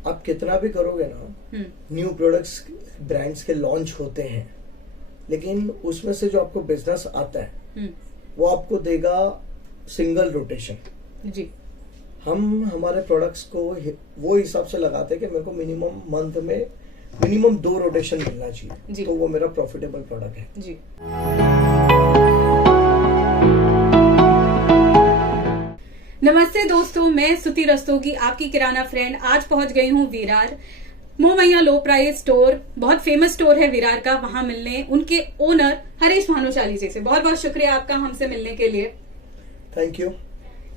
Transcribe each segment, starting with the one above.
आप कितना भी करोगे ना, न्यू प्रोडक्ट्स ब्रांड्स के लॉन्च होते हैं, लेकिन उसमें से जो आपको बिजनेस आता है वो आपको देगा सिंगल रोटेशन। जी। हम हमारे प्रोडक्ट्स को वो हिसाब से लगाते हैं कि मेरे को मिनिमम मंथ में मिनिमम 2 रोटेशन मिलना चाहिए, तो वो मेरा प्रॉफिटेबल प्रोडक्ट है। जी। नमस्ते दोस्तों, मैं सुति रस्तोगी, आपकी किराना फ्रेंड। आज पहुंच गई हूं विरार, मोमैया लो प्राइस स्टोर। बहुत फेमस स्टोर है विरार का, वहां मिलने उनके ओनर हरीश भानुशाली जी से। बहुत बहुत शुक्रिया आपका हमसे मिलने के लिए। Thank you.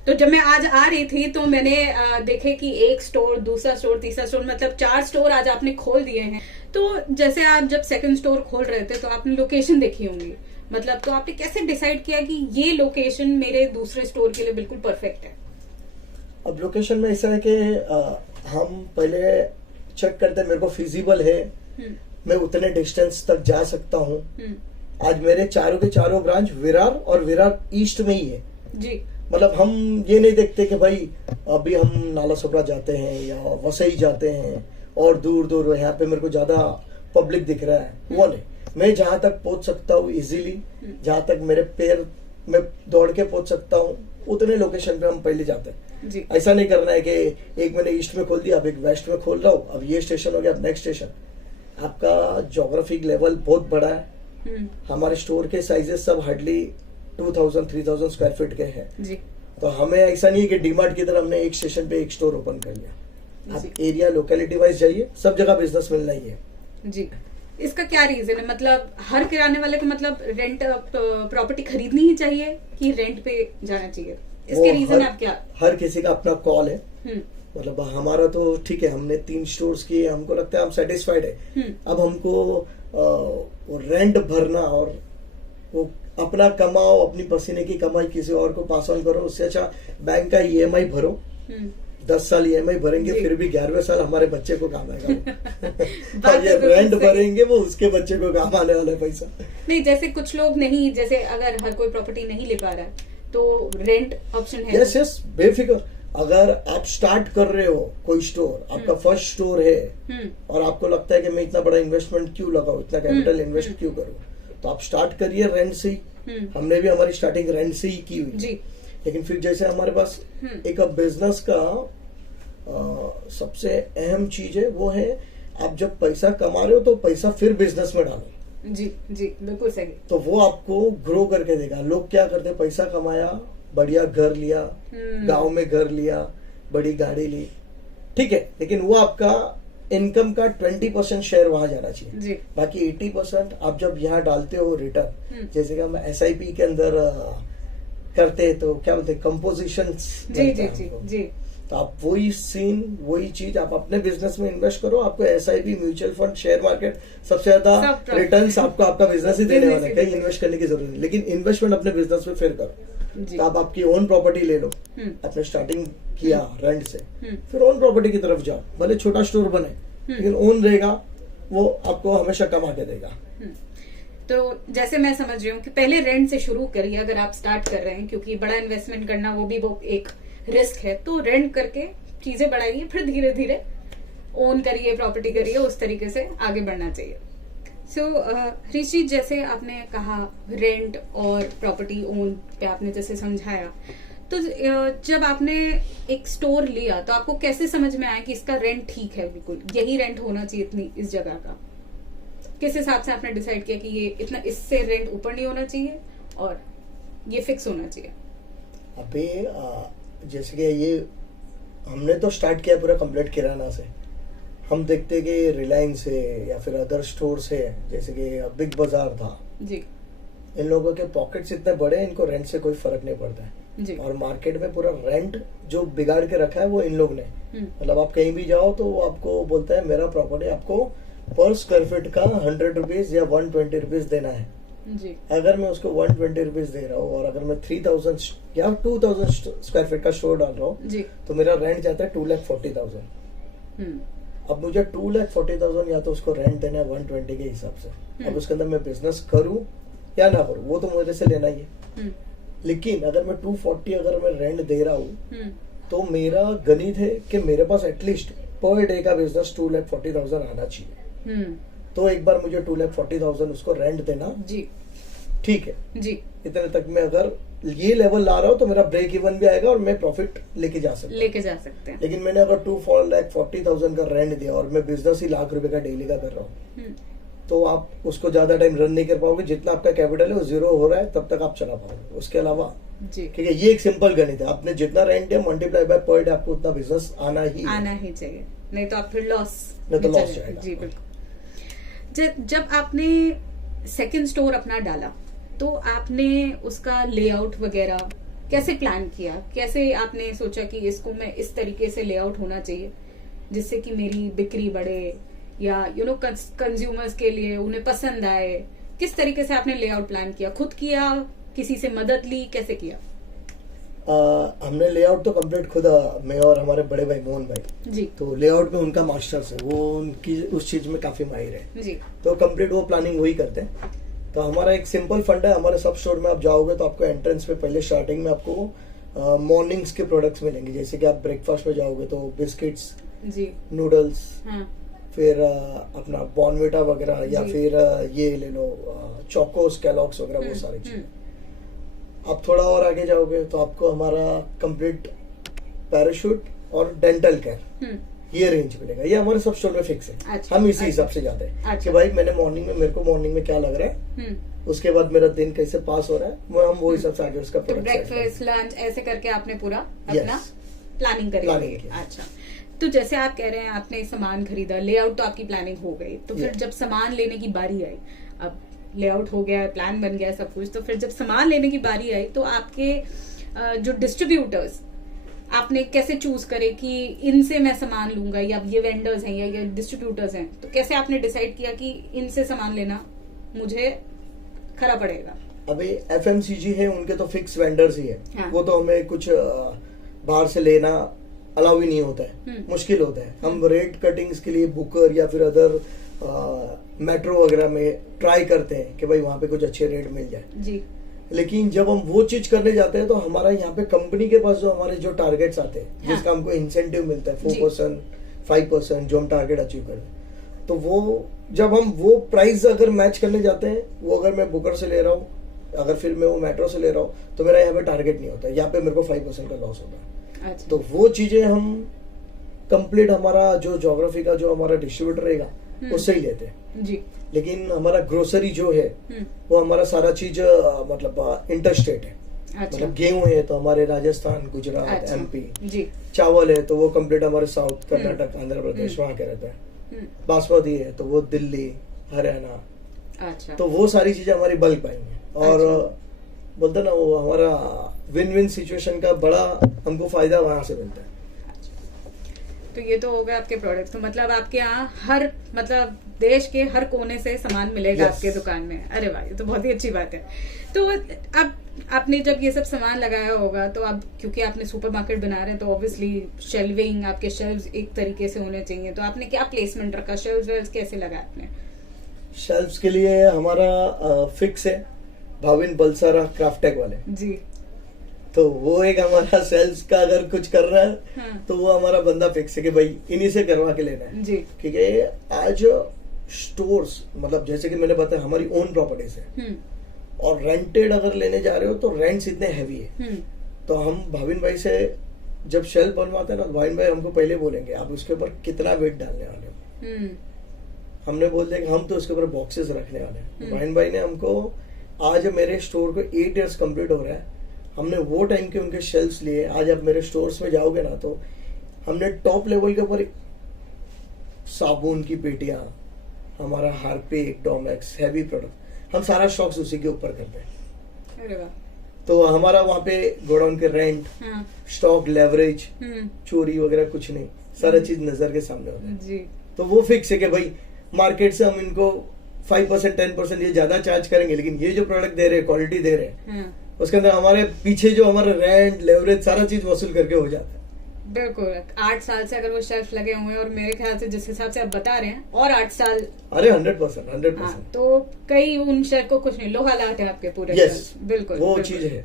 तो जब मैं आज आ रही थी तो मैंने देखे कि एक स्टोर, दूसरा स्टोर, तीसरा स्टोर, मतलब 4 स्टोर आज आपने खोल दिए हैं। तो जैसे आप जब सेकंड स्टोर खोल रहे थे तो आपने लोकेशन देखी होंगी, मतलब तो आपने कैसे डिसाइड किया कि ये लोकेशन मेरे दूसरे स्टोर के लिए बिल्कुल परफेक्ट है? अब लोकेशन में ऐसा है कि हम पहले चेक करते हैं मेरे को फिजिबल है, मैं उतने डिस्टेंस तक जा सकता हूँ। आज मेरे चारों के चारों ब्रांच विरार और विरार ईस्ट में ही है जी। मतलब हम ये नहीं देखते कि भाई अभी हम नाला सोपरा जाते हैं या वसई जाते हैं और दूर दूर यहाँ पे मेरे को ज्यादा पब्लिक दिख रहा है, वो नहीं। मैं जहां तक पहुंच सकता हूँ इजीली, जहां तक मेरे पैर में दौड़ के पहुंच सकता हूँ, उतने लोकेशन पे हम पहले जाते हैं जी। ऐसा नहीं करना है कि एक मैंने ईस्ट में खोल दिया, अब एक वेस्ट में खोल रहा हूँ, अब ये स्टेशन हो गया, अब नेक्स्ट स्टेशन। आपका जोग्राफिक लेवल बहुत बड़ा है। हमारे स्टोर के साइजेस सब हार्डली 2000-3000 स्क्वायर फीट के हैं जी। तो हमें ऐसा नहीं है कि डीमार्ट की तरह हमने एक स्टेशन पे एक स्टोर ओपन कर लिया। आप एरिया लोकेलिटी वाइज जाइए, सब जगह बिजनेस मिलना ही है जी। इसका क्या रीजन है? मतलब हर किराने वाले को मतलब रेंट प्रॉपर्टी खरीदनी ही चाहिए कि रेंट पे जाना चाहिए? इसके रीजन आप क्या? हर किसी का अपना कॉल है। मतलब हमारा तो ठीक है, हमने 3 स्टोर्स किए, हमको लगता है हम सेटिस्फाइड है। अब हमको रेंट भरना और वो अपना कमाओ, अपनी पसीने की कमाई किसी और को पास ऑन करो, उससे अच्छा बैंक का ईएमआई भरो। 10 साल ईएमआई भरेंगे फिर भी 11वें साल हमारे बच्चे को काम आएगा। और ये रेंट भरेंगे वो उसके बच्चे को काम आने वाला पैसा नहीं। जैसे कुछ लोग नहीं, जैसे अगर हर कोई प्रॉपर्टी नहीं ले पा रहा है तो रेंट ऑप्शन है। यस यस, बेफिक्र। अगर आप स्टार्ट कर रहे हो कोई स्टोर, आपका फर्स्ट स्टोर है और आपको लगता है कि मैं इतना बड़ा इन्वेस्टमेंट क्यों लगाऊं, इतना कैपिटल इन्वेस्ट क्यों करूं, तो आप स्टार्ट करिए रेंट से ही। हमने भी हमारी स्टार्टिंग रेंट से ही की हुई जी। लेकिन फिर जैसे हमारे पास एक बिजनेस का सबसे अहम चीज है वो है, आप जब पैसा कमा रहे हो तो पैसा फिर बिजनेस में डालो। जी जी, बिल्कुल सही। तो वो आपको ग्रो करके देगा। लोग क्या करते, पैसा कमाया, बढ़िया घर लिया, गांव में घर लिया, बड़ी गाड़ी ली, ठीक है, लेकिन वो आपका इनकम का 20% शेयर वहां जाना चाहिए जी। बाकी 80% आप जब यहाँ डालते हो रिटर्न, जैसे कि हम SIP के अंदर करते हैं तो क्या बोलते हैं, कंपोजिशन जी जी जी जी। तो आप वही सीन, वही चीज आप अपने बिजनेस में इन्वेस्ट करो, आपको SIP, mutual fund, share market सबसे ज्यादा रिटर्न्स आपको आपका बिजनेस ही देने वाला है, कहीं इन्वेस्ट करने की जरूरत नहीं। लेकिन इन्वेस्टमेंट अपने बिजनेस में फिर करो। तो आप आपकी ओन प्रॉपर्टी ले लो, आपने स्टार्टिंग किया रेंट से, फिर ओन प्रॉपर्टी की तरफ जाओ, भले छोटा स्टोर बने लेकिन ओन रहेगा, वो आपको हमेशा कमा के देगा। तो जैसे मैं समझ रही हूँ कि पहले रेंट से शुरू करिए अगर आप स्टार्ट कर रहे हैं, क्योंकि बड़ा इन्वेस्टमेंट करना वो एक रिस्क है। तो रेंट करके चीजें बढ़ाइए, फिर धीरे धीरे ओन करिए, प्रॉपर्टी करिए, उस तरीके से आगे बढ़ना चाहिए। हरीश जी, जैसे आपने कहा रेंट और प्रॉपर्टी ओन पे आपने जैसे समझाया, तो जब आपने एक स्टोर लिया तो आपको कैसे समझ में आया कि इसका रेंट ठीक है, बिल्कुल यही रेंट होना चाहिए इतनी इस जगह का? किस हिसाब से आपने डिसाइड किया कि ये इतना, इससे रेंट ऊपर नहीं होना चाहिए और ये फिक्स होना चाहिए? अभी जैसे कि ये हमने तो स्टार्ट किया पूरा कंप्लीट किराना से। हम देखते कि रिलायंस है या फिर अदर स्टोर्स है, जैसे कि बिग बाजार था जी, इन लोगों के पॉकेट्स इतने बड़े हैं, इनको रेंट से कोई फर्क नहीं पड़ता है जी। और मार्केट में पूरा रेंट जो बिगाड़ के रखा है वो इन लोग ने, मतलब आप कहीं भी जाओ तो वो आपको बोलता है मेरा प्रॉपर्टी आपको पर स्क्वायर फीट का 100 रुपीज या 120 रुपीज देना है जी। अगर मैं उसको 120 रुपीज दे रहा हूँ और अगर मैं 3000 या 2000 स्क्वायर फीट का स्टोर डाल रहा हूँ तो मेरा रेंट जाता है 2,40,000। अब मुझे 2,40,000 या तो उसको रेंट देना है 120 के हिसाब से। अब उसके अंदर मैं बिजनेस करूँ या ना करूँ वो तो मेरे से लेना ही है। लेकिन अगर मैं 240 अगर मैं रेंट दे रहा हूँ तो मेरा गणित है कि मेरे पास एटलीस्ट पर डे का बिजनेस 2,40,000 आना चाहिए। तो एक बार मुझे 2,40,000 उसको रेंट देना जी, ठीक है जी, इतने तक मैं अगर ये लेवल ला रहा हूँ तो मेरा ब्रेक इवन भी आएगा और मैं प्रॉफिट लेके जा सकते हैं। लेकिन मैंने अगर 2,40,000 का रेंट दिया और मैं बिजनेस ही ₹1,00,000 का डेली का कर रहा हूँ, तो आप उसको ज्यादा टाइम रन नहीं कर पाओगे। जितना आपका कैपिटल है वो 0 हो रहा है तब तक आप चला पाओगे। उसके अलावा ठीक है, ये एक सिंपल गणित है, आपने जितना रेंट दिया मल्टीप्लाई बाय पर डे आपको उतना बिजनेस आना ही चाहिए, नहीं तो आप फिर लॉस जाएगा। जी बिल्कुल। जब आपने सेकंड स्टोर अपना डाला तो आपने उसका लेआउट वगैरह कैसे प्लान किया? कैसे आपने सोचा कि इसको मैं इस तरीके से लेआउट होना चाहिए जिससे कि मेरी बिक्री बढ़े या कंज्यूमर्स के लिए उन्हें पसंद आए? किस तरीके से आपने लेआउट प्लान किया? खुद किया, किसी से मदद ली, कैसे किया? हमने लेआउट तो कंप्लीट खुद मैं और हमारे बड़े भाई मोहन भाई जी, तो लेआउट में उनका मास्टर्स है, वो उनकी उस चीज में काफी माहिर है जी, तो कंप्लीट वो प्लानिंग वही करते हैं। तो हमारा एक सिंपल फंड है, हमारे सब स्टोर में आप जाओगे तो आपको एंट्रेंस पे पहले स्टार्टिंग में आपको मॉर्निंग्स के प्रोडक्ट्स मिलेंगे। जैसे कि आप ब्रेकफास्ट में जाओगे तो बिस्किट्स जी, नूडल्स, फिर अपना बॉर्नविटा वगैरह या फिर ये ले लो चोकोस, कैलॉग्स वगैरह, वो सारी चीजें। आप थोड़ा और आगे जाओगे तो आपको हमारा कंप्लीट पैराशूट और डेंटल केयर ये रेंज मिलेगा। ये हमारे सब स्टोर में फिक्स है। अच्छा, हम इसी हिसाब से जाते हैं। अच्छा, कि भाई मेरे को मॉर्निंग में क्या लग रहा है, उसके बाद मेरा दिन कैसे पास हो रहा है, हम वो हिसाब से आगे उसका तो ब्रेकफास्ट, लंच ऐसे करके आपने पूरा अपना प्लानिंग करी। अच्छा, तो जैसे आप कह रहे हैं आपने सामान खरीदा, लेआउट तो आपकी प्लानिंग हो गई, तो फिर जब सामान लेने की बारी आई, अब लेआउट हो गया, प्लान बन गया सब कुछ, तो फिर जब सामान लेने की बारी आई तो आपके जो डिस्ट्रीब्यूटर्स आपने कैसे चूज करे कि इनसे मैं सामान लूंगा, या ये वेंडर्स हैं या ये डिस्ट्रीब्यूटर्स हैं, तो कैसे आपने डिसाइड किया कि इनसे सामान लेना मुझे खरा पड़ेगा? अभी FMCG है, उनके तो फिक्स वेंडर्स ही है। हाँ। वो तो हमें कुछ बाहर से लेना अलाउ ही नहीं होता है, मुश्किल होता है। हम रेट कटिंग्स के लिए बुकर या फिर अदर मेट्रो वगैरह में ट्राई करते हैं कि भाई वहां पे कुछ अच्छे रेट मिल जाए जी। लेकिन जब हम वो चीज करने जाते हैं तो हमारा यहाँ पे कंपनी के पास जो हमारे जो टारगेट्स आते हैं, हाँ, जिसका हमको इंसेंटिव मिलता है 4%, 5% जो हम टारगेट अचीव करें, तो वो जब हम वो प्राइस अगर मैच करने जाते हैं, वो अगर मैं बुकर से ले रहा हूँ, अगर फिर मैं वो मेट्रो से ले रहा हूँ, तो मेरा यहाँ पे टारगेट नहीं होता है, यहाँ पे मेरे को 5% का लॉस होता है। अच्छा। तो वो चीजें हम कंप्लीट हमारा जो ज्योग्राफी का जो हमारा डिस्ट्रीब्यूटर रहेगा उससे ही लेते हैं जी। लेकिन हमारा ग्रोसरी जो है वो हमारा सारा चीज मतलब इंटरस्टेट है। अच्छा। मतलब गेहूं है तो हमारे राजस्थान, गुजरात, अच्छा, MP जी। चावल है तो वो कंप्लीट हमारे साउथ, कर्नाटक, आंध्र प्रदेश वहाँ के रहता है। बासमती है तो वो दिल्ली, हरियाणा। अच्छा। तो वो सारी चीजें हमारी बल्क बाइंग है। और बोलते ना वो हमारा विन विन सिचुएशन का बड़ा हमको फायदा वहां से मिलता है। तो ये तो हो गया आपके प्रोडक्ट। तो मतलब आपके यहाँ हर मतलब देश के हर कोने से सामान मिलेगा आपके दुकान में। अरे वाह, ये तो बहुत ही अच्छी बात है। तो अब आपने जब ये सब सामान लगाया होगा तो अब क्योंकि आपने सुपरमार्केट बना रहे हैं तो ऑब्वियसली शेल्विंग, आपके शेल्व्स एक तरीके से होने चाहिए, तो आपने क्या प्लेसमेंट रखा? शेल्व्स कैसे लगाया आपने? शेल्व्स के लिए हमारा फिक्स है भाविन बलसारा क्राफ्टेक वाले जी। तो वो एक हमारा सेल्स का अगर कुछ कर रहा है, हाँ, तो वो हमारा बंदा फिक्स है कि भाई इन्हीं से करवा के लेना है जी। क्योंकि आज स्टोर्स मतलब जैसे कि मैंने बताया हमारी ओन प्रॉपर्टीज है और रेंटेड अगर लेने जा रहे हो तो रेंट्स इतने हैवी है। तो हम भाविन भाई से जब शेल्फ बनवाते हैं ना, भाविन भाई हमको पहले बोलेंगे आप उसके ऊपर कितना वेट डालने वाले हो। हमने बोल दिया कि हम तो उसके ऊपर बॉक्सेस रखने वाले हैं। भाविन भाई ने हमको आज मेरे स्टोर को 8 years कंप्लीट हो रहा है, हमने वो टाइम के उनके शेल्फ्स लिए। आज आप मेरे स्टोर्स में जाओगे ना तो हमने टॉप लेवल के ऊपर साबुन की पेटियां, हमारा हार्पिक, डोमेक्स, हैवी प्रोडक्ट, हम सारा स्टॉक्स उसी के ऊपर करते हैं। अरे वाह। तो हमारा वहाँ पे गोडाउन के रेंट, हाँ, स्टॉक लेवरेज, चोरी वगैरह कुछ नहीं, सारा चीज नजर के सामने होता है जी। तो वो फिक्स है कि भाई मार्केट से हम इनको 5%, 10% ये ज्यादा चार्ज करेंगे, लेकिन ये जो प्रोडक्ट दे रहे हैं, क्वालिटी दे रहे हैं, हाँ, उसके अंदर हमारे पीछे जो हमारा रेंट, लेवरेज सारा चीज वसूल करके हो जाता है। बिल्कुल। 8 साल से अगर वो शेल्फ लगे हुए हैं और मेरे ख्याल से जिस हिसाब से आप बता रहे हैं और 8 साल, अरे 100%। हाँ, तो कई उन शेल्फ को कुछ नहीं, लोहा लाट है आपके पूरे। यस, बिल्कुल, वो चीज है।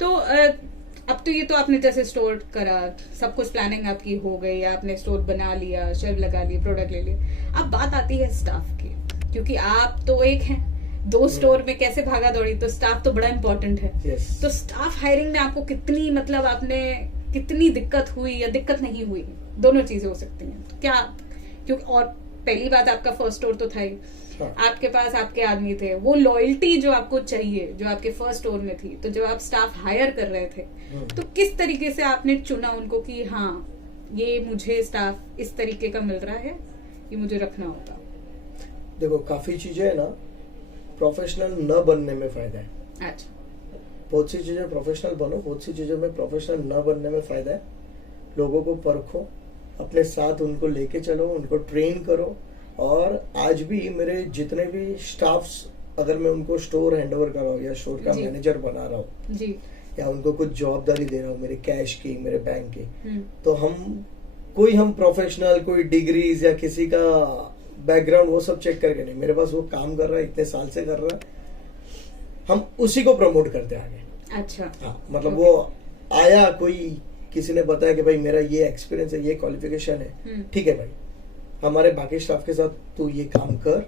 तो अब तो ये तो आपने जैसे स्टोर करा, सब कुछ प्लानिंग आपकी हो गई, आपने स्टोर बना लिया, शेल्फ लगा ली, प्रोडक्ट ले लिया। अब बात आती है स्टाफ की, क्योंकि आप तो एक हैं, 2 स्टोर में कैसे भागा दौड़ी, तो स्टाफ तो बड़ा इम्पोर्टेंट है। तो स्टाफ हायरिंग में आपको कितनी, मतलब आपने कितनी दिक्कत हुई या दिक्कत नहीं हुई, दोनों चीजें हो सकती हैं क्या? क्योंकि और पहली बात, आपका फर्स्ट स्टोर तो था ही, आपके पास आपके आदमी थे, वो लॉयल्टी जो आपको चाहिए जो आपके फर्स्ट स्टोर में थी, तो जब आप स्टाफ हायर कर रहे थे तो किस तरीके से आपने चुना उनको कि हाँ ये मुझे स्टाफ इस तरीके का मिल रहा है, ये मुझे रखना होगा? देखो, काफी चीजें है ना प्रोफेशनल न बनने में फायदा है। अच्छा। बहुत सी चीजें प्रोफेशनल बनो, बहुत सी चीजों में प्रोफेशनल न बनने में फायदा है। लोगों को परखो, अपने साथ उनको लेके चलो, उनको ट्रेन करो। और आज भी मेरे जितने भी स्टाफ्स, अगर मैं उनको स्टोर हैंडओवर कर रहा हूँ या स्टोर का मैनेजर बना रहा हूँ या उनको कुछ जवाबदारी दे रहा हूँ, मेरे कैश की, मेरे बैंक की, तो हम प्रोफेशनल, कोई डिग्रीज या किसी का बैकग्राउंड वो सब चेक करके नहीं, मेरे पास वो काम कर रहा है, इतने साल से कर रहा है, हम उसी को प्रमोट करते आगे। अच्छा। हाँ, मतलब वो आया, कोई किसी ने बताया कि भाई मेरा ये एक्सपीरियंस है, ये क्वालिफिकेशन है, ठीक है भाई, हमारे बाकी स्टाफ के साथ तू ये काम कर।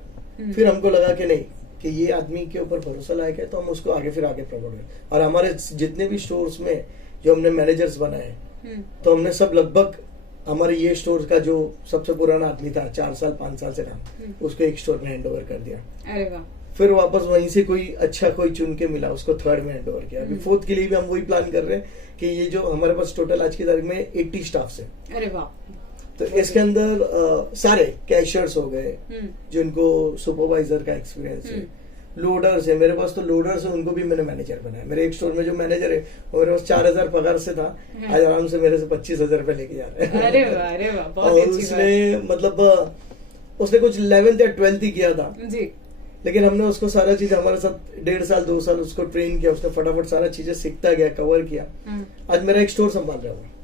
फिर हमको लगा कि नहीं, कि ये आदमी के ऊपर भरोसा लायक है, तो हम उसको आगे प्रमोट करें। और हमारे जितने भी स्टोर्स में जो हमने मैनेजर्स बनाए, तो हमने सब लगभग, हमारे ये स्टोर का जो सबसे पुराना आदमी था, 4 साल 5 साल से काम, उसको एक स्टोर में हैंड ओवर कर दिया। अरे वाह। फिर वापस वहीं से कोई अच्छा कोई चुन के मिला, उसको 3rd में हैंड ओवर किया। अभी 4th के लिए भी हम वही प्लान कर रहे हैं कि ये जो हमारे पास टोटल आज की तारीख में 80 स्टाफ है। अरे वाह। तो इसके अंदर सारे कैशियर्स हो गए जिनको सुपरवाइजर का एक्सपीरियंस है, लोडर्स है, मेरे पास तो लोडर्स है, उनको भी मैंने मैनेजर बनाया। मेरे एक स्टोर में जो मैनेजर है वो मेरे पास 4000 पगार से था, आज आराम से मेरे से 25,000 रुपए लेके जा रहे हैं। अरे वाह, अरे वाह, बहुत और अच्छी उसने मतलब उसने कुछ 11th या 12th ही किया था जी, लेकिन हमने उसको सारा चीज हमारे साथ 1.5 साल 2 साल उसको ट्रेन किया, उसने फटाफट सारा चीजें सीखता गया, कवर किया। आज मेरा एक स्टोर संभाल रहा है।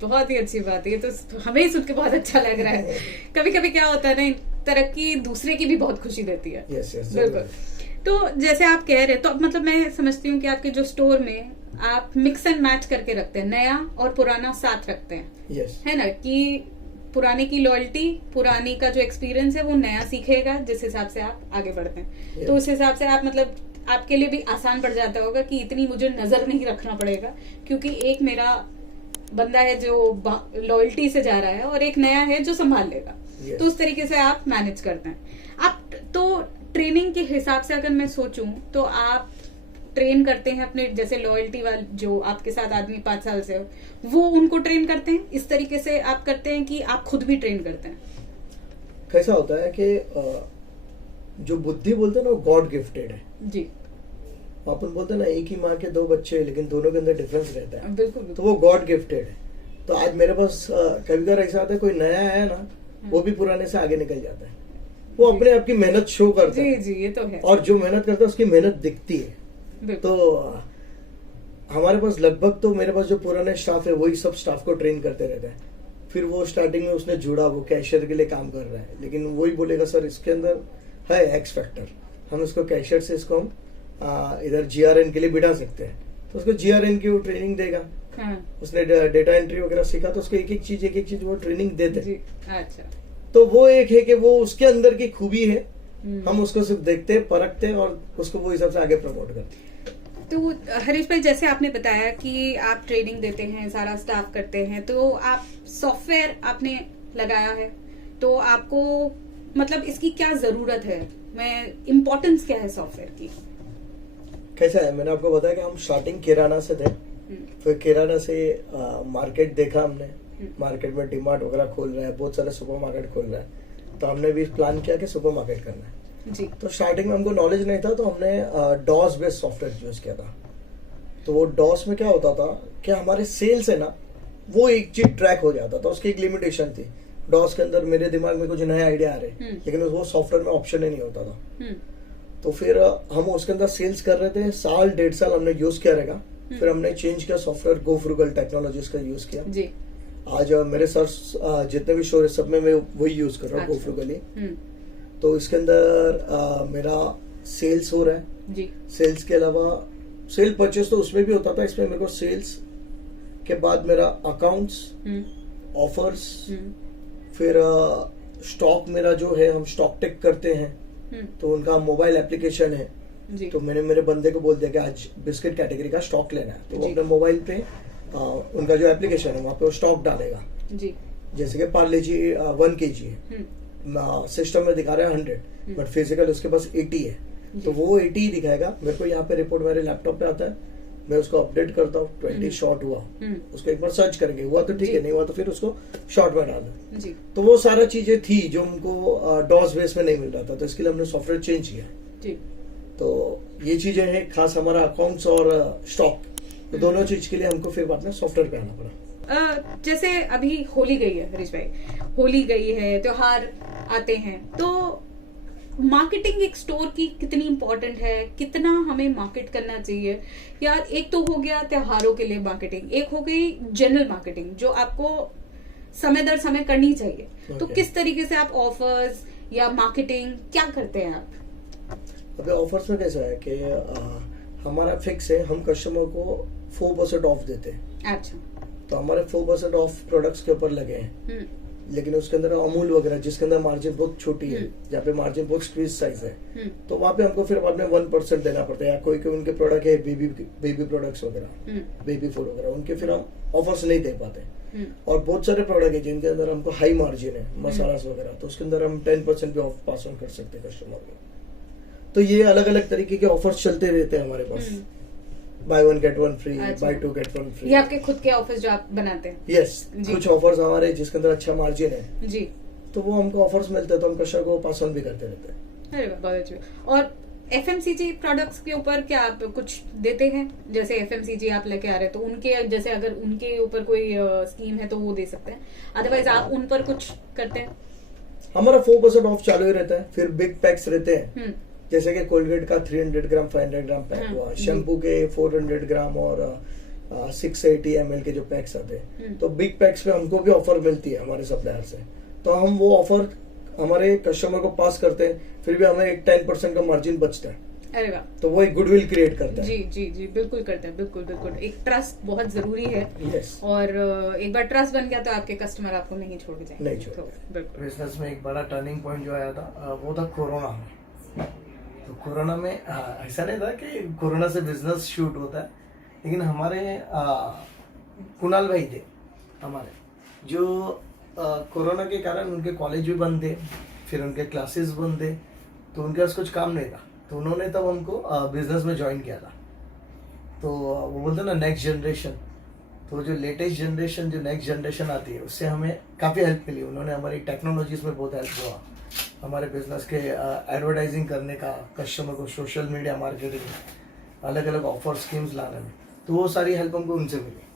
बहुत ही अच्छी बात है, ये तो हमें ही सुन के बहुत अच्छा लग रहा है। कभी कभी क्या होता है ना, तरक्की दूसरे की भी बहुत खुशी देती है। यस यस, बिल्कुल। तो जैसे आप कह रहे, तो मतलब मैं समझती हूँ कि आपके जो स्टोर में आप मिक्स एंड मैच करके रखते हैं, नया और पुराना साथ रखते हैं। यस। है ना, कि पुराने की लॉयल्टी, पुरानी का जो एक्सपीरियंस है वो नया सीखेगा, जिस हिसाब से आप आगे बढ़ते हैं। तो उस हिसाब से आप, मतलब आपके लिए भी आसान पड़ जाता होगा कि इतनी मुझे नजर नहीं रखना पड़ेगा, क्योंकि एक मेरा बंदा है जो लॉयल्टी से जा रहा है और एक नया है जो संभाल लेगा। तो उस तरीके से आप मैनेज करते हैं। आप तो ट्रेनिंग के हिसाब से अगर मैं सोचूं तो आप ट्रेन करते हैं अपने, जैसे लॉयल्टी वाले जो आपके साथ आदमी 5 साल से हो, वो उनको ट्रेन करते हैं, इस तरीके से आप करते हैं कि आप खुद भी ट्रेन करते हैं? कैसा होता है कि जो बुद्धि बोलते हैं ना, वो गॉड गिफ्टेड है जी। अपन बोलते हैं ना, एक ही माँ के 2 बच्चे लेकिन दोनों के अंदर डिफरेंस रहता है। बिल्कुल। तो वो गॉड गिफ्टेड है। तो आज मेरे पास कभी कभी ऐसा आता है, कोई नया है ना, वो भी पुराने से आगे निकल जाता है, वो अपने आप की मेहनत शो करता है। जी, ये तो है। और जो मेहनत करता है उसकी मेहनत दिखती है। तो हमारे पास लगभग, तो मेरे पास जो पुराने स्टाफ है वही सब स्टाफ को ट्रेन करते रहते हैं। फिर वो स्टार्टिंग में उसने जुड़ा, वो कैशियर के लिए काम कर रहा है, लेकिन वही बोलेगा सर इसके अंदर है एक्स फैक्टर, हम इसको कैशियर से इसको हम इधर GRN के लिए बिठा सकते हैं। तो उसको GRN की वो ट्रेनिंग देगा। उसने डेटा एंट्री वगैरह सीखा, तो उसको एक एक चीज वो ट्रेनिंग देते हैं। अच्छा। तो वो एक है कि वो उसके अंदर की खूबी है, हम उसको सिर्फ देखते, परखते और उसको वो हिसाब से आगे प्रमोट करते हैं। तो हरीश भाई, जैसे आपने बताया कि आप ट्रेनिंग देते हैं, सारा स्टाफ करते हैं, तो आप सॉफ्टवेयर आपने लगाया है, तो आपको मतलब इसकी क्या जरूरत है, इम्पोर्टेंस क्या है सॉफ्टवेयर की? कैसा है, मैंने आपको बताया कि हम स्टार्टिंग किराना से थे, फिर किराना से मार्केट देखा हमने, मार्केट में डीमार्ट वगैरह खोल रहा है, बहुत सारे सुपर मार्केट खोल रहा है, तो हमने भी प्लान किया कि सुपर मार्केट करना है जी। तो स्टार्टिंग में हमको नॉलेज नहीं था, तो हमने डॉस बेस्ड सॉफ्टवेयर यूज किया था। तो वो डॉस में क्या होता था कि हमारे सेल्स है ना, वो एक चीज ट्रैक हो जाता था, उसकी एक लिमिटेशन थी। डॉस के अंदर मेरे दिमाग में कुछ नए आइडिया आ रहे, लेकिन वो सॉफ्टवेयर में ऑप्शन ही नहीं होता था। तो फिर हम उसके अंदर सेल्स कर रहे थे, 1.5 साल हमने यूज किया रहेगा। फिर हमने चेंज किया सॉफ्टवेयर, गो फ्रूगल टेक्नोलॉजीज का यूज किया जी। आज मेरे सर जितने भी शो है सब में मैं वही यूज कर रहा हूँ, गो फ्रूगल ही। तो इसके अंदर मेरा सेल्स हो रहा है जी। सेल्स के अलावा सेल परचेस तो उसमें भी होता था, इसमें मेरे को सेल्स के बाद मेरा अकाउंट्स, ऑफर्स, फिर स्टॉक मेरा जो है हम स्टॉक टेक करते हैं तो उनका मोबाइल एप्लीकेशन है जी। तो मैंने मेरे बंदे को बोल दिया कि आज बिस्किट कैटेगरी का स्टॉक लेना है तो वो अपने मोबाइल पे उनका जो एप्लीकेशन है वहाँ पे वो स्टॉक डालेगा जी। जैसे कि पार्ले जी 1 kg है, सिस्टम में दिखा रहा है 100 बट फिजिकल उसके पास 80 है तो वो 80 ही दिखाएगा। मेरे को यहाँ पे रिपोर्ट मेरे लैपटॉप पे आता है, मैं उसको अपडेट करता हूँ 20 शॉर्ट हुआ, उसको एक बार सर्च करेंगे, हुआ तो ठीक है, नहीं हुआ तो फिर उसको शॉर्ट में डाल दो। तो वो सारा चीजें थी जो हमको डॉस बेस में नहीं मिल रहा था तो इसके लिए हमने सॉफ्टवेयर चेंज किया जी। तो ये चीजें हैं, खास हमारा अकाउंट्स और स्टॉक, तो दोनों चीज के लिए हमको फिर बाद में सॉफ्टवेयर पे आना पड़ा। जैसे अभी होली गई है हरीश भाई, होली गई है, त्योहार आते हैं, तो मार्केटिंग एक स्टोर की कितनी इम्पोर्टेंट है, कितना हमें मार्केट करना चाहिए? यार एक तो हो गया त्योहारों के लिए मार्केटिंग, एक हो गई जनरल मार्केटिंग जो आपको समय दर समय करनी चाहिए। तो किस तरीके से आप ऑफर्स या मार्केटिंग क्या करते हैं आप? अभी ऑफर्स में कैसा है कि हमारा फिक्स है, हम कस्टमर को 4% ऑफ देते हैं। अच्छा। तो हमारे 4% ऑफ प्रोडक्ट्स के ऊपर लगे हैं, लेकिन उसके अंदर अमूल वगैरह जिसके अंदर मार्जिन बहुत छोटी है, जहाँ पे मार्जिन बहुत स्क्वीज साइज है, तो वहाँ पे हमको फिर बाद में 1% देना पड़ता है। या कोई उनके प्रोडक्ट है बेबी प्रोडक्ट्स वगैरह, बेबी फूड वगैरह, उनके फिर हम ऑफर्स नहीं दे पाते। और बहुत सारे प्रोडक्ट है जिनके अंदर हमको हाई मार्जिन है, मसाला वगैरह, तो उसके अंदर हम 10% भी ऑफ पास ऑन कर सकते हैं कस्टमर को। तो ये अलग अलग तरीके के ऑफर्स चलते रहते हैं हमारे पास, buy 1 get 1 free, buy 2 get 1 free. ये आपके खुद के ऑफर्स जो आप बनाते हैं? यस, कुछ ऑफर्स हमारे जिसके अंदर अच्छा मार्जिन है जी, तो वो हमको ऑफर्स मिलते हैं तो हम कस्टमर को पास ऑन भी करते रहते हैं। अरे बहुत अच्छे। और एफएमसीजी प्रोडक्ट्स के ऊपर क्या आप कुछ देते हैं? जैसे एफएमसीजी आप लेके आ रहे हैं तो उनके जैसे अगर उनके ऊपर कोई स्कीम है तो वो दे सकते हैं, अदरवाइज आप उन पर कुछ करते हैं? हमारा 4% ऑफ चालू ही रहता है। फिर बिग पैक्स रहते हैं, जैसे कि कोलगेट का 300 ग्राम 500 ग्राम पैक हुआ, शैम्पू के 400 ग्राम और 680 ml के जो पैक्स आते हैं, तो बिग पैक्स में हमको भी ऑफर मिलती है हमारे सप्लायर से, तो हम वो ऑफर हमारे कस्टमर को पास करते हैं, फिर भी हमें एक 10% का मार्जिन बचता है। अरे वाह, तो वो एक गुडविल क्रिएट करता है। जी जी जी, बिल्कुल करता है, बिल्कुल बिल्कुल। एक ट्रस्ट बहुत जरूरी है। यस। और एक बार ट्रस्ट बन गया तो आपके कस्टमर आपको नहीं छोड़ जाएंगे। नहीं छोड़। बिजनेस में एक बड़ा टर्निंग पॉइंट जो आया था वो था कोरोना में। तो कोरोना में ऐसा नहीं था कि कोरोना से बिजनेस शूट होता है, लेकिन हमारे कुणाल भाई थे हमारे, जो कोरोना के कारण उनके कॉलेज भी बंद थे, फिर उनके क्लासेस बंद थे, तो उनके पास कुछ काम नहीं था, तो उन्होंने तब हमको बिजनेस में ज्वाइन किया था। तो वो बोलते हैं ना नेक्स्ट जनरेशन, तो जो लेटेस्ट जनरेशन, जो नेक्स्ट जनरेशन आती है, उससे हमें काफ़ी हेल्प मिली। उन्होंने हमारी टेक्नोलॉजीज में बहुत हेल्प हुआ, हमारे बिजनेस के एडवर्टाइजिंग करने का, कस्टमर को सोशल मीडिया मार्केटिंग, अलग अलग ऑफर स्कीम्स लाने में, तो वो सारी हेल्प हमको उनसे मिली।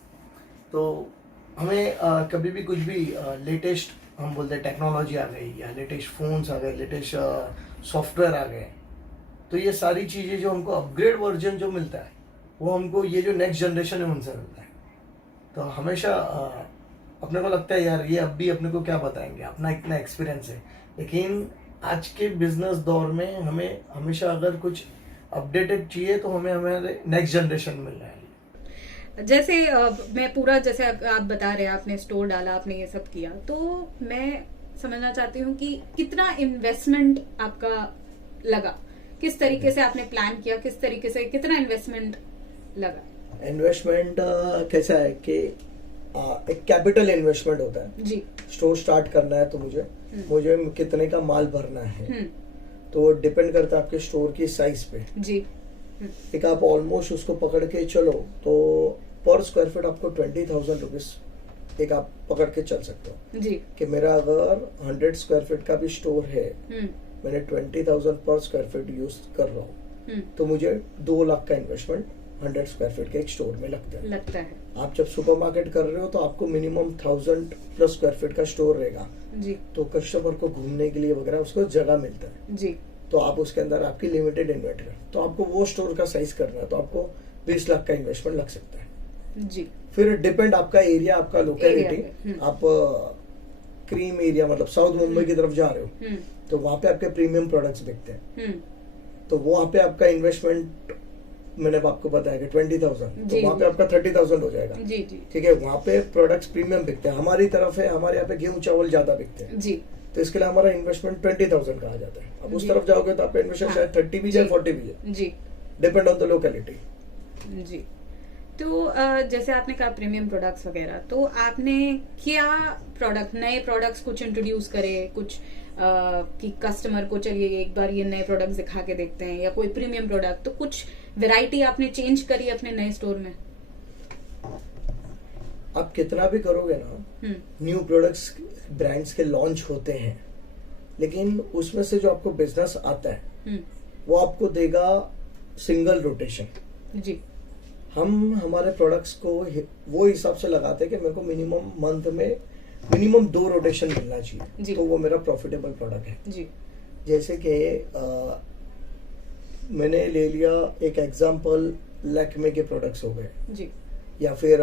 तो हमें कभी भी कुछ भी लेटेस्ट हम बोलते हैं टेक्नोलॉजी आ गई, या लेटेस्ट फोन्स आ गए, लेटेस्ट सॉफ्टवेयर आ गए, तो ये सारी चीज़ें जो हमको अपग्रेड वर्जन जो मिलता है वो हमको ये जो नेक्स्ट जनरेशन है उनसे मिलता है। तो हमेशा अपने को लगता है यार ये अब भी अपने को क्या बताएंगे, अपना इतना एक्सपीरियंस है, लेकिन आज के बिजनेस दौर में हमें हमेशा अगर कुछ अपडेटेड चाहिए तो हमें हमारे नेक्स्ट जनरेशन मिल रहा है। जैसे मैं पूरा, जैसे आप बता रहे हैं आपने स्टोर डाला, आपने ये सब किया, तो मैं समझना चाहती हूँ कि कितना इन्वेस्टमेंट आपका लगा, किस तरीके से आपने प्लान किया, किस तरीके से कितना इन्वेस्टमेंट लगा? इन्वेस्टमेंट कैसा है कि एक कैपिटल इन्वेस्टमेंट होता है जी। स्टोर स्टार्ट करना है तो मुझे कितने का माल भरना है, तो डिपेंड करता है आपके स्टोर की साइज पे जी। एक आप ऑलमोस्ट उसको पकड़ के चलो तो पर स्क्वायर फीट आपको 20,000 रुपीज एक आप पकड़ के चल सकते हो जी। कि मेरा अगर 100 स्क्वायर फीट का भी स्टोर है, मैंने 20,000 पर स्क्वायर फीट यूज कर रहा हूँ, तो मुझे 2 लाख का इन्वेस्टमेंट 100 स्क्वायर फीट के एक स्टोर में लगता है। आप जब सुपरमार्केट कर रहे हो तो आपको मिनिमम 1000+ स्क्वायर फीट का स्टोर रहेगा जी, तो कस्टमर को घूमने के लिए वगैरह उसको जगह मिलता है जी। तो आप उसके अंदर आपकी लिमिटेड इन्वेंटरी, तो आपको वो स्टोर का साइज करना है तो आपको 20 लाख का इन्वेस्टमेंट लग सकता है जी। फिर डिपेंड आपका एरिया, आपका लोकेलिटी, आप क्रीम एरिया मतलब साउथ मुंबई की तरफ जा रहे हो तो वहां पे आपके प्रीमियम प्रोडक्ट्स बिकते हैं, तो वहां पे आपका इन्वेस्टमेंट मैंने आपको बताया कि 20,000, तो वहाँ पे आपका 30,000 हो जाएगा। जी जी ठीक है, वहाँ पे प्रोडक्ट्स प्रीमियम बिकते हैं। हमारी तरफ है, हमारे यहाँ पे गेहूं चावल ज्यादा बिकते हैं जी, तो इसके लिए हमारा इन्वेस्टमेंट 20,000 का आ जाता है। अब उस तरफ जाओगे तो आपका इन्वेस्टमेंट शायद 30 भी जाए, 40 भी जाए जी, डिपेंड ऑन द लोकेलिटी जी। तो जैसे आपने कहा प्रीमियम प्रोडक्ट्स वगैरह, तो आपने क्या नए प्रोडक्ट्स कुछ इंट्रोड्यूस करे, कुछ कि कस्टमर को चलिए एक बार ये नए प्रोडक्ट्स दिखा के देखते हैं, या कोई प्रीमियम प्रोडक्ट, तो कुछ वैरायटी आपने चेंज करी अपने नए स्टोर में? आप कितना भी करोगे ना, न्यू प्रोडक्ट्स ब्रांड्स के लॉन्च होते हैं, लेकिन उसमें से जो आपको बिजनेस आता है वो आपको देगा सिंगल रोटेशन। जी, हम हमारे प्रोडक्ट्स को वो हिसाब से लगाते हैं कि मेरे को मिनिमम मंथ में मिनिमम 2 रोटेशन मिलना चाहिए, तो वो मेरा प्रॉफिटेबल प्रोडक्ट है। जी, जैसे कि मैंने ले लिया एक एग्जांपल, लैक्मे के प्रोडक्ट्स हो गए जी, या फिर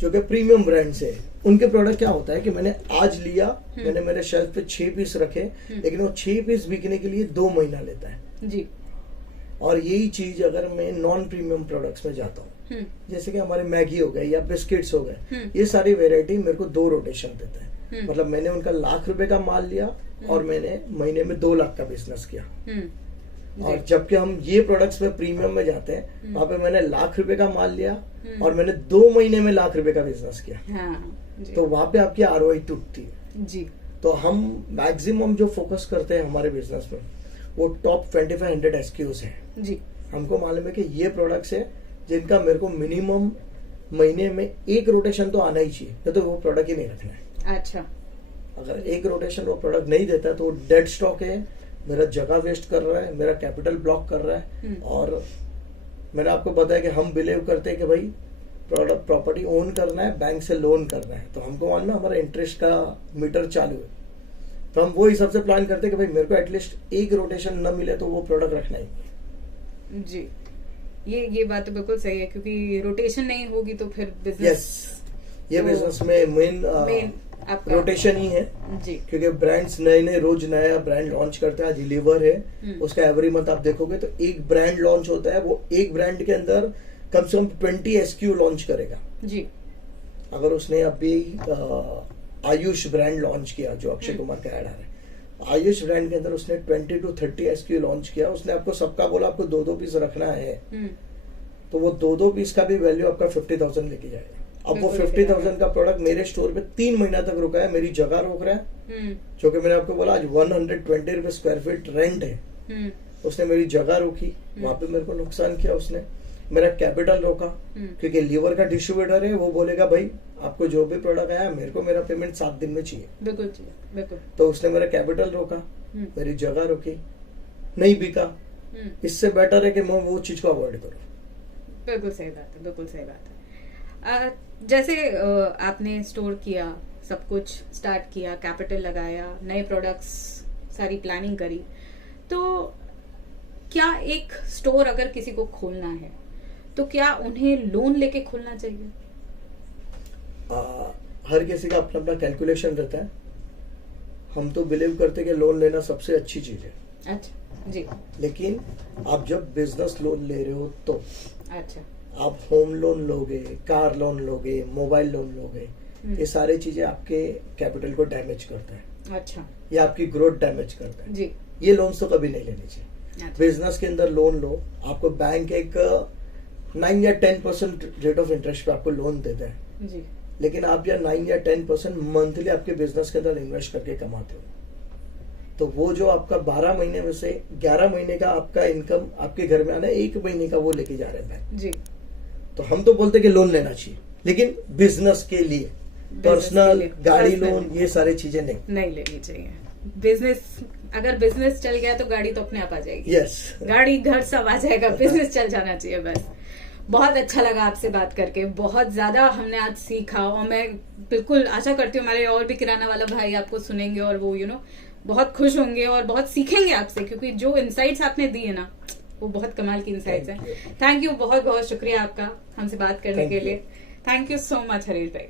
जो कि प्रीमियम ब्रांड्स है, उनके प्रोडक्ट क्या होता है कि मैंने आज लिया, मैंने मेरे शेल्फ पे 6 पीस रखे, लेकिन वो 6 पीस बिकने के लिए 2 महीना लेता है जी। और यही चीज अगर मैं नॉन प्रीमियम प्रोडक्ट्स में जाता हूँ, जैसे कि हमारे मैगी हो गए या बिस्किट्स हो गए, ये सारी वेराइटी मेरे को 2 रोटेशन देता है। मतलब मैंने उनका ₹1,00,000 का माल लिया और मैंने महीने में 2 लाख का बिजनेस किया। और जबकि हम ये प्रोडक्ट्स में प्रीमियम में जाते हैं, वहां पे मैंने ₹1,00,000 का माल लिया और मैंने 2 महीने में ₹1,00,000 का बिजनेस किया। तो वहां पे आपकी ROI टूटती है जी। तो हम मैक्सिमम जो फोकस करते हैं हमारे बिजनेस में, वो टॉप 2500 SKUs है जी। हमको मालूम है कि ये प्रोडक्ट्स है जिनका मेरे को मिनिमम महीने में 1 रोटेशन तो आना ही चाहिए, तो वो प्रोडक्ट ही नहीं रखना है। अच्छा, अगर 1 रोटेशन वो प्रोडक्ट नहीं देता तो डेड स्टॉक है, मेरा जगह वेस्ट कर रहा है, मेरा कैपिटल ब्लॉक कर रहा है। और मैंने आपको बताया कि हम बिलीव करते हैं कि भाई प्रोडक्ट प्रॉपर्टी ओन करना है, बैंक से लोन करना है, तो हमको मानना हमारा इंटरेस्ट का मीटर चालू है, तो हम वो हिसाब से प्लान करते हैं कि भाई मेरे को एटलीस्ट 1 रोटेशन न मिले तो वो प्रोडक्ट रखना ही जी। ये बात तो बिल्कुल सही है, क्योंकि रोटेशन नहीं होगी तो फिर बिजनेस ये बिजनेस में मेन रोटेशन ही है जी। क्योंकि ब्रांड्स नए रोज नया ब्रांड लॉन्च करते हैं। आज लीवर है, उसका एवरी मंथ आप देखोगे तो एक ब्रांड लॉन्च होता है, वो एक ब्रांड के अंदर कम से कम 20 SKU लॉन्च करेगा जी। अगर उसने अभी आयुष ब्रांड लॉन्च किया, जो अक्षय कुमार का ऐड आ रहा है, आयुष ब्रांड के अंदर उसने 20 to 30 SKU लॉन्च किया। उसने आपको सबका बोला आपको 2-2 पीस रखना है, तो वो 2-2 पीस का भी वैल्यू आपका 50,000 लेके जाएगा। अब वो 50,000 का प्रोडक्ट मेरे स्टोर पे 3 महीना तक रुका है, मेरी जगह रोक रहा है, जो कि मैंने आपको बोला आज 120 रुपए स्क्वायर फीट रेंट है। उसने मेरी जगह रोकी, वहां पे मेरे को नुकसान किया उसने, मेरा कैपिटल रोका, क्योंकि लीवर का डिस्ट्रीब्यूटर है, वो बोलेगा भाई आपको जो भी प्रोडक्ट आया मेरे को मेरा पेमेंट 7 दिन में चाहिए। बिल्कुल चाहिए, बिल्कुल। तो उसने मेरा कैपिटल रोका, मेरी जगह रोकी, नहीं बिका। इससे बेटर है कि मैं वो चीज को अवॉइड करूँ। बिल्कुल सही बात है, बिल्कुल सही बात है। जैसे आपने स्टोर किया, सब कुछ स्टार्ट किया, कैपिटल लगाया, नए प्रोडक्ट्स सारी प्लानिंग करी, तो क्या एक स्टोर अगर किसी को खोलना है तो क्या उन्हें लोन लेके खोलना चाहिए? हर किसी का अपना अपना कैलकुलेशन रहता है। हम तो बिलीव करते हैं कि लोन लेना सबसे अच्छी चीज है। अच्छा जी। लेकिन आप जब बिजनेस लोन ले रहे हो तो अच्छा, आप होम लोन लोगे, कार लोन लोगे, मोबाइल लोन लोगे, ये सारी चीजें आपके कैपिटल को डैमेज करता है। अच्छा, ये आपकी ग्रोथ डैमेज करता है जी। ये लोन तो कभी नहीं लेने चाहिए। अच्छा। बिजनेस के अंदर लोन लो, आपको बैंक एक 9 या 10% रेट ऑफ इंटरेस्ट पे आपको लोन देता है जी। लेकिन आप या 9 या 10% मंथली आपके बिजनेस के अंदर इन्वेस्ट करके कमाते हो, तो वो जो आपका 12 महीने में से 11 महीने का आपका इनकम आपके घर में आना है, 1 महीने का वो लेके जा रहे हैं बैंक जी। तो हम तो बोलते कि लोन लेना चाहिए, लेकिन बिजनेस के लिए, पर्सनल गाड़ी लोन, ये सारी चीजें नहीं लेनी चाहिए। बिजनेस, अगर बिजनेस चल गया तो गाड़ी तो अपने आप आ जाएगी। यस, गाड़ी घर सब आ जाएगा, बिजनेस चल जाना चाहिए बस। बहुत अच्छा लगा आपसे बात करके, बहुत ज्यादा हमने आज सीखा, और मैं बिल्कुल आशा करती हूँ हमारे और भी किराना वाला भाई आपको सुनेंगे और वो बहुत खुश होंगे और बहुत सीखेंगे आपसे, क्योंकि जो इनसाइट्स आपने दिए ना वो बहुत कमाल की इनसाइट्स हैं। थैंक यू, बहुत बहुत शुक्रिया आपका हमसे बात करने के लिए। Thank you so much Harish भाई।